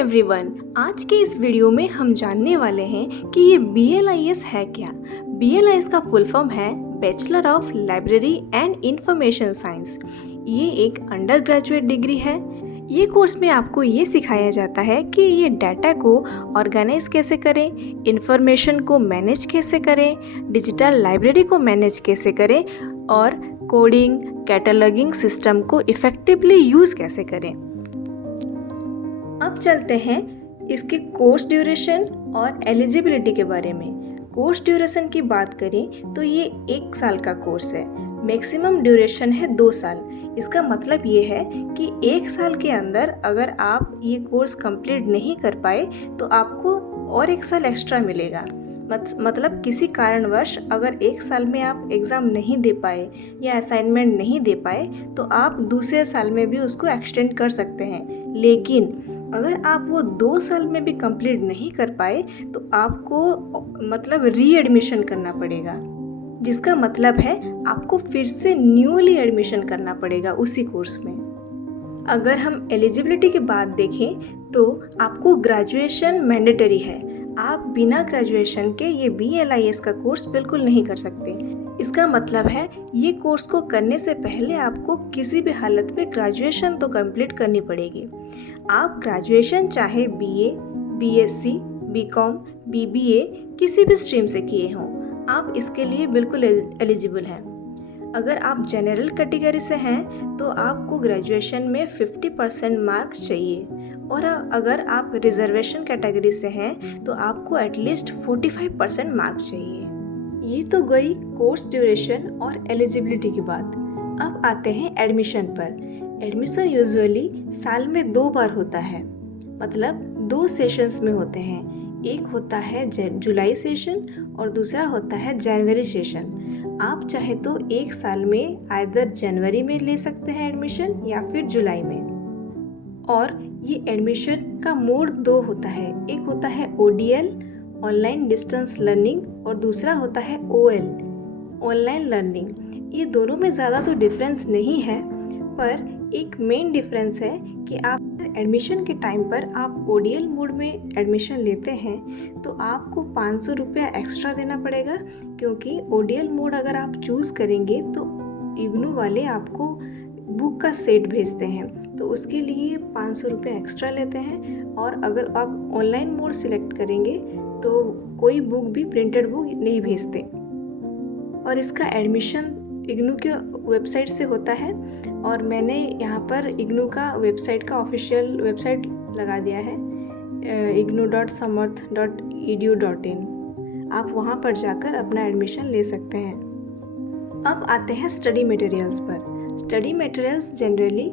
Everyone, आज के इस वीडियो में हम जानने वाले हैं कि ये BLIS है क्या। BLIS का फुल फॉर्म है bachelor of library and information science. ये एक अंडर ग्रेजुएट डिग्री है। ये कोर्स में आपको ये सिखाया जाता है कि ये डाटा को ऑर्गेनाइज कैसे करें, इंफॉर्मेशन को मैनेज कैसे करें, डिजिटल लाइब्रेरी को मैनेज कैसे करें और कोडिंग कैटलॉगिंग सिस्टम को इफ़ेक्टिवली यूज़ कैसे करें। अब चलते हैं इसके कोर्स ड्यूरेशन और एलिजिबिलिटी के बारे में। कोर्स ड्यूरेशन की बात करें तो ये 1 साल का कोर्स है। मैक्सिमम ड्यूरेशन है 2 साल। इसका मतलब ये है कि 1 साल के अंदर अगर आप ये कोर्स कंप्लीट नहीं कर पाए तो आपको और 1 साल एक्स्ट्रा मिलेगा। मतलब किसी कारणवश अगर 1 साल में आप एग्ज़ाम नहीं दे पाए या असाइनमेंट नहीं दे पाए तो आप दूसरे साल में भी उसको एक्सटेंड कर सकते हैं। लेकिन अगर आप वो 2 साल में भी कंप्लीट नहीं कर पाए तो आपको री एडमिशन करना पड़ेगा, जिसका मतलब है आपको फिर से न्यूली एडमिशन करना पड़ेगा उसी कोर्स में। अगर हम एलिजिबिलिटी की बात देखें तो आपको ग्रेजुएशन मैंडेटरी है। आप बिना ग्रेजुएशन के ये BLIS का कोर्स बिल्कुल नहीं कर सकते। इसका मतलब है ये कोर्स को करने से पहले आपको किसी भी हालत में ग्रेजुएशन तो कंप्लीट करनी पड़ेगी। आप ग्रेजुएशन चाहे BA, BSc, BCom, BBA किसी भी स्ट्रीम से किए हों, आप इसके लिए बिल्कुल एलिजिबल हैं। अगर आप जनरल कैटेगरी से हैं तो आपको ग्रेजुएशन में 50% मार्क चाहिए, और अगर आप रिजर्वेशन कैटेगरी से हैं तो आपको एटलीस्ट 45% मार्क चाहिए। ये तो गई कोर्स ड्यूरेशन और एलिजिबिलिटी की बात। अब आते हैं एडमिशन पर। एडमिशन यूजुअली साल में 2 बार होता है, मतलब 2 सेशंस में होते हैं। एक होता है जुलाई सेशन और दूसरा होता है जनवरी सेशन। आप चाहे तो 1 साल में आइदर जनवरी में ले सकते हैं एडमिशन या फिर जुलाई में। और ये एडमिशन का मोड 2 होता है। एक होता है ODL ऑनलाइन डिस्टेंस लर्निंग और दूसरा होता है OL ऑनलाइन लर्निंग। ये दोनों में ज़्यादा तो डिफरेंस नहीं है, पर एक मेन डिफरेंस है कि आप एडमिशन के टाइम पर आप ODL मोड में एडमिशन लेते हैं तो आपको 500 रुपया एक्स्ट्रा देना पड़ेगा, क्योंकि ODL मोड अगर आप चूज़ करेंगे तो इग्नू वाले आपको बुक का सेट भेजते हैं, तो उसके लिए 500 रुपये एक्स्ट्रा लेते हैं। और अगर आप ऑनलाइन मोड सिलेक्ट करेंगे तो कोई बुक भी प्रिंटेड बुक नहीं भेजते। और इसका एडमिशन इग्नू के वेबसाइट से होता है, और मैंने यहाँ पर इग्नू का वेबसाइट का ऑफिशियल वेबसाइट लगा दिया है ignu.samarth.edu.in। आप वहाँ पर जाकर अपना एडमिशन ले सकते हैं। अब आते हैं स्टडी मटेरियल्स पर। स्टडी मटेरियल्स जनरली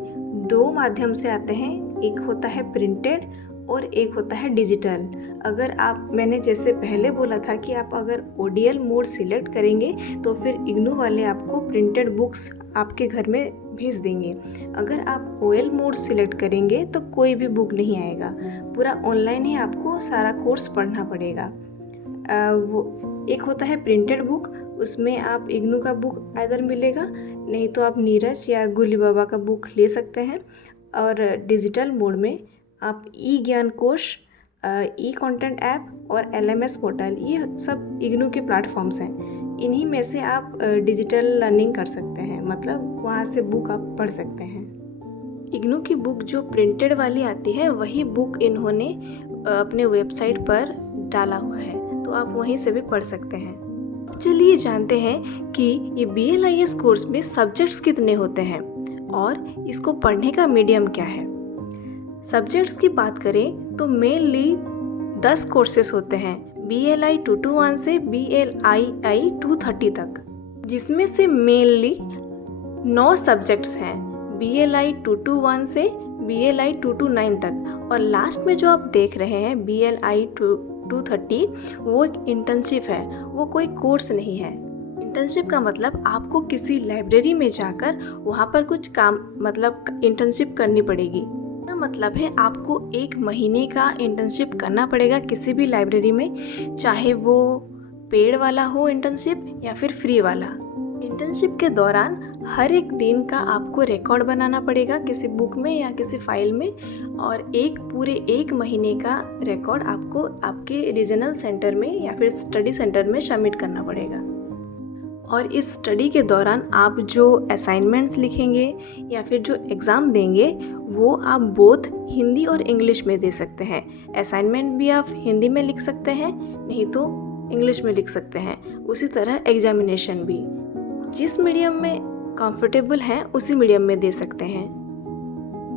2 माध्यम से आते हैं। एक होता है प्रिंटेड और एक होता है डिजिटल। अगर मैंने जैसे पहले बोला था कि आप अगर ODL मोड सिलेक्ट करेंगे तो फिर इग्नू वाले आपको प्रिंटेड बुक्स आपके घर में भेज देंगे। अगर आप OL मोड सिलेक्ट करेंगे तो कोई भी बुक नहीं आएगा, पूरा ऑनलाइन ही आपको सारा कोर्स पढ़ना पड़ेगा। वो एक होता है प्रिंटेड बुक, उसमें आप इग्नू का बुक आइदर मिलेगा, नहीं तो आप नीरज या गुली बाबा का बुक ले सकते हैं। और डिजिटल मोड में आप ज्ञान कोश, कंटेंट ऐप और LMS पोर्टल, ये सब इग्नू के प्लेटफॉर्म्स हैं। इन्हीं में से आप डिजिटल लर्निंग कर सकते हैं, मतलब वहाँ से बुक आप पढ़ सकते हैं। इग्नू की बुक जो प्रिंटेड वाली आती है वही बुक इन्होंने अपने वेबसाइट पर डाला हुआ है, तो आप वहीं से भी पढ़ सकते हैं। चलिए जानते हैं कि ये BLIS कोर्स में सब्जेक्ट्स कितने होते हैं और इसको पढ़ने का मीडियम क्या है। सब्जेक्ट्स की बात करें तो मेनली 10 कोर्सेस होते हैं, BLI 221 से BLI 230 तक, जिसमें से मेनली 9 सब्जेक्ट्स हैं BLI 221 से BLI 229 तक। और लास्ट में जो आप देख रहे हैं BLI 230, वो एक इंटर्नशिप है, वो कोई कोर्स नहीं है। इंटर्नशिप का मतलब आपको किसी लाइब्रेरी में जाकर वहाँ पर कुछ काम इंटर्नशिप करनी पड़ेगी। मतलब है आपको 1 महीने का इंटर्नशिप करना पड़ेगा किसी भी लाइब्रेरी में, चाहे वो पेड वाला हो इंटर्नशिप या फिर फ्री वाला। इंटर्नशिप के दौरान हर एक दिन का आपको रिकॉर्ड बनाना पड़ेगा किसी बुक में या किसी फाइल में, और पूरे एक महीने का रिकॉर्ड आपको आपके रीजनल सेंटर में या फिर स्टडी सेंटर में सबमिट करना पड़ेगा। और इस स्टडी के दौरान आप जो असाइनमेंट्स लिखेंगे या फिर जो एग्ज़ाम देंगे वो आप बोथ हिंदी और इंग्लिश में दे सकते हैं। असाइनमेंट भी आप हिंदी में लिख सकते हैं, नहीं तो इंग्लिश में लिख सकते हैं। उसी तरह एग्जामिनेशन भी जिस मीडियम में कंफर्टेबल हैं उसी मीडियम में दे सकते हैं।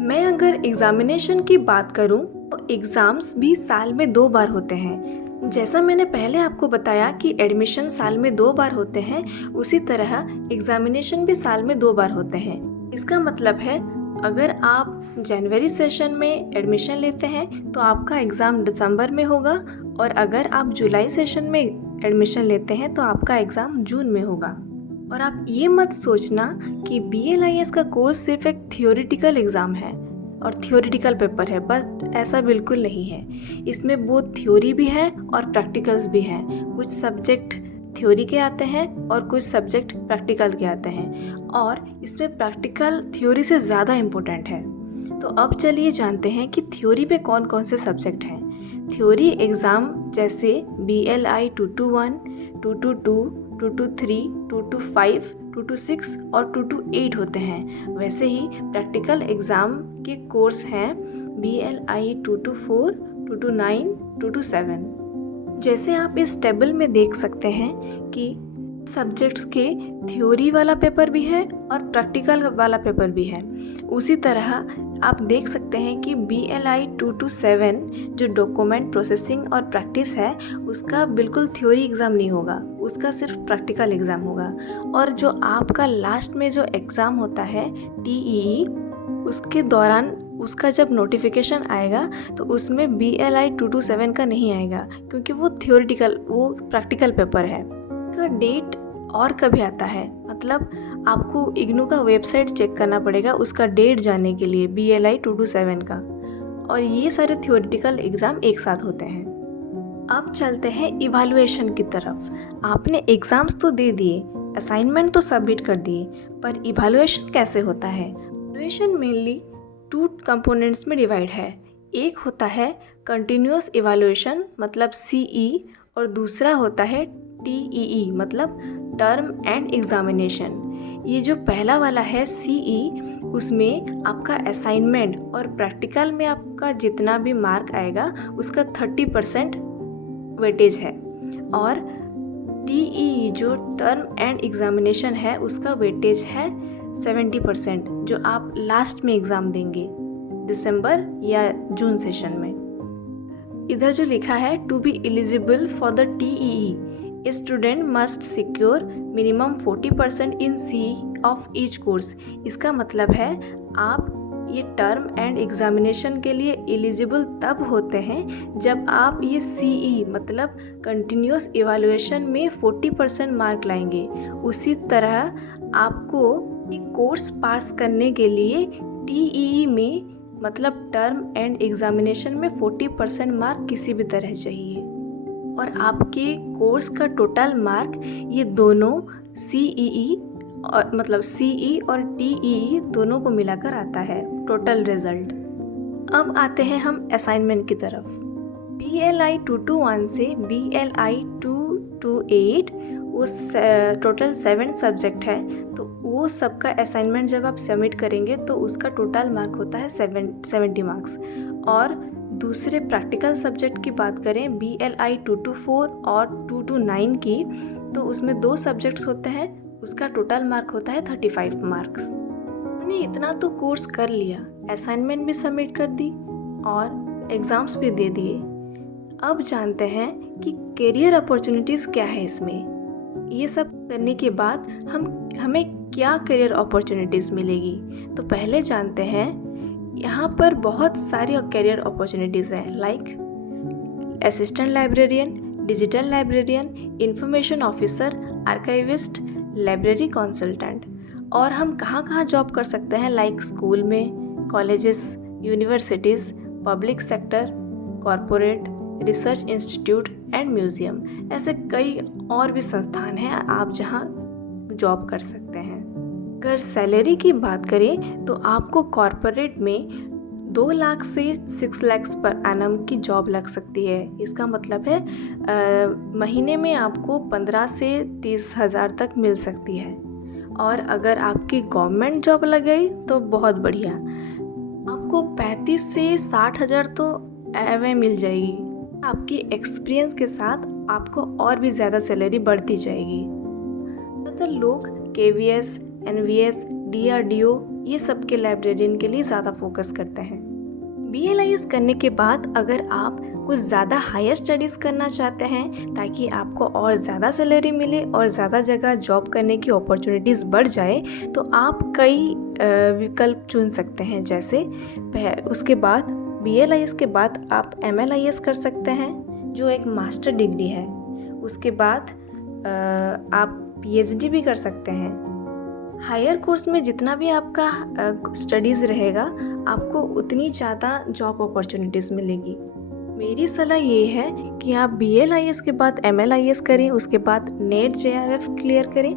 मैं अगर एग्जामिनेशन की बात करूं तो एग्ज़ाम्स भी साल में 2 बार होते हैं। जैसा मैंने पहले आपको बताया कि एडमिशन साल में 2 बार होते हैं, उसी तरह एग्जामिनेशन भी साल में 2 बार होते हैं। इसका मतलब है अगर आप जनवरी सेशन में एडमिशन लेते हैं तो आपका एग्ज़ाम दिसंबर में होगा, और अगर आप जुलाई सेशन में एडमिशन लेते हैं तो आपका एग्ज़ाम जून में होगा। और आप ये मत सोचना कि BLIS का कोर्स सिर्फ एक थियोरिटिकल एग्ज़ाम है और थियोरिटिकल पेपर है, बट ऐसा बिल्कुल नहीं है। इसमें बहुत थ्योरी भी है और प्रैक्टिकल्स भी हैं। कुछ सब्जेक्ट थ्योरी के आते हैं और कुछ सब्जेक्ट प्रैक्टिकल के आते हैं, और इसमें प्रैक्टिकल थ्योरी से ज़्यादा इम्पोर्टेंट है। तो अब चलिए जानते हैं कि थ्योरी पे कौन कौन से सब्जेक्ट हैं। थ्योरी एग्ज़ाम जैसे BLI 221, 222, 223, 225, 226 और 228 होते हैं। वैसे ही प्रैक्टिकल एग्ज़ाम के कोर्स हैं BLI 224, 229, 227। जैसे आप इस टेबल में देख सकते हैं कि सब्जेक्ट्स के थ्योरी वाला पेपर भी है और प्रैक्टिकल वाला पेपर भी है। उसी तरह आप देख सकते हैं कि BLI 227 जो डॉक्यूमेंट प्रोसेसिंग और प्रैक्टिस है उसका बिल्कुल थ्योरी एग्ज़ाम नहीं होगा, उसका सिर्फ प्रैक्टिकल एग्ज़ाम होगा। और जो आपका लास्ट में जो एग्ज़ाम होता है TEE, उसके दौरान उसका जब नोटिफिकेशन आएगा तो उसमें BLI 227 का नहीं आएगा, क्योंकि वो प्रैक्टिकल पेपर है। का डेट और कभी आता है, मतलब आपको इग्नू का वेबसाइट चेक करना पड़ेगा उसका डेट जानने के लिए BLI 227 का। और ये सारे थियोरेटिकल एग्ज़ाम एक साथ होते हैं। अब चलते हैं इवैल्यूएशन की तरफ। आपने एग्ज़ाम्स तो दे दिए, असाइनमेंट तो सबमिट कर दिए, पर इवैल्यूएशन कैसे होता है? इवैल्यूएशन मेनली 2 कंपोनेंट्स में डिवाइड है। एक होता है कंटिन्यूअस इवैल्यूएशन मतलब CE, और दूसरा होता है TEE मतलब टर्म एंड एग्जामिनेशन। ये जो पहला वाला है CE, उसमें आपका असाइनमेंट और प्रैक्टिकल में आपका जितना भी मार्क आएगा उसका 30% वेटेज है, और TEE जो टर्म एंड एग्जामिनेशन है उसका वेटेज है 70%, जो आप लास्ट में एग्ज़ाम देंगे दिसंबर या जून सेशन में। इधर जो लिखा है to be eligible for the TEE, a student must secure minimum 40% in CE of each course। इसका मतलब है आप ये टर्म एंड एग्जामिनेशन के लिए एलिजिबल तब होते हैं जब आप ये CE मतलब कंटिन्यूअस इवैल्यूएशन में 40% मार्क लाएंगे। उसी तरह आपको ये कोर्स पास करने के लिए TEE में मतलब टर्म एंड एग्जामिनेशन में 40% मार्क किसी भी तरह चाहिए, और आपके कोर्स का टोटल मार्क ये दोनों CEE और मतलब CE और TEE दोनों को मिलाकर आता है टोटल रिजल्ट। अब आते हैं हम असाइनमेंट की तरफ। BLI 221 से BLI 228 वो टोटल 7 सब्जेक्ट है, तो वो सबका असाइनमेंट जब आप सबमिट करेंगे तो उसका टोटल मार्क होता है 70 मार्क्स। और दूसरे प्रैक्टिकल सब्जेक्ट की बात करें BLI 224 और 229 की, तो उसमें 2 सब्जेक्ट्स होते हैं, उसका टोटल मार्क होता है 35 मार्क्स। मैंने इतना तो कोर्स कर लिया, असाइनमेंट भी सबमिट कर दी और एग्ज़ाम्स भी दे दिए। अब जानते हैं कि करियर अपॉर्चुनिटीज़ क्या है इसमें। ये सब करने के बाद हमें क्या करियर अपॉर्चुनिटीज़ मिलेगी, तो पहले जानते हैं यहाँ पर बहुत सारी करियर अपॉर्चुनिटीज़ हैं, like assistant librarian, digital librarian, information officer, archivist, library consultant. और हम कहाँ कहाँ जॉब कर सकते हैं, लाइक स्कूल में, colleges, universities, public sector, corporate, research institute and museum. ऐसे कई और भी संस्थान हैं आप जहाँ जॉब कर सकते हैं। अगर सैलरी की बात करें तो आपको कॉरपोरेट में 2 लाख से 6 लाख पर एनम की जॉब लग सकती है। इसका मतलब है महीने में आपको 15 से 30 हज़ार तक मिल सकती है। और अगर आपकी गवर्नमेंट जॉब लग गई तो बहुत बढ़िया, आपको 35 से 60 हज़ार तो एवं मिल जाएगी। आपकी एक्सपीरियंस के साथ आपको और भी ज़्यादा सैलरी बढ़ती जाएगी। ज़्यादातर लोग KVS, NVS, DRDO ये सब के लाइब्रेरियन के लिए ज़्यादा फोकस करते हैं। BLIS करने के बाद अगर आप कुछ ज़्यादा हायर स्टडीज़ करना चाहते हैं ताकि आपको और ज़्यादा सैलरी मिले और ज़्यादा जगह जॉब करने की अपॉर्चुनिटीज़ बढ़ जाए, तो आप कई विकल्प चुन सकते हैं। जैसे उसके बाद BLIS के बाद आप MLIS कर सकते हैं जो एक मास्टर डिग्री है। उसके बाद आप PhD भी कर सकते हैं। हायर कोर्स में जितना भी आपका स्टडीज़ रहेगा आपको उतनी ज़्यादा जॉब अपॉर्चुनिटीज़ मिलेगी। मेरी सलाह ये है कि आप BLIS के बाद MLIS करें, उसके बाद नेट JRF क्लियर करें,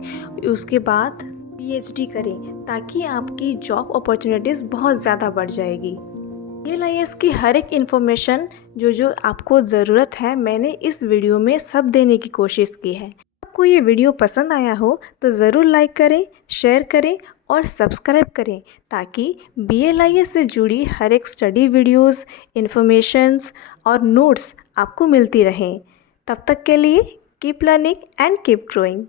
उसके बाद PhD करें ताकि आपकी जॉब अपॉर्चुनिटीज़ बहुत ज़्यादा बढ़ जाएगी। BLIS की हर एक इन्फॉर्मेशन जो आपको ज़रूरत है मैंने इस वीडियो में सब देने की कोशिश की है। आपको ये वीडियो पसंद आया हो तो ज़रूर लाइक करें, शेयर करें और सब्सक्राइब करें ताकि BLIS से जुड़ी हर एक स्टडी वीडियोस, इन्फॉर्मेशंस और नोट्स आपको मिलती रहें। तब तक के लिए keep learning and keep growing.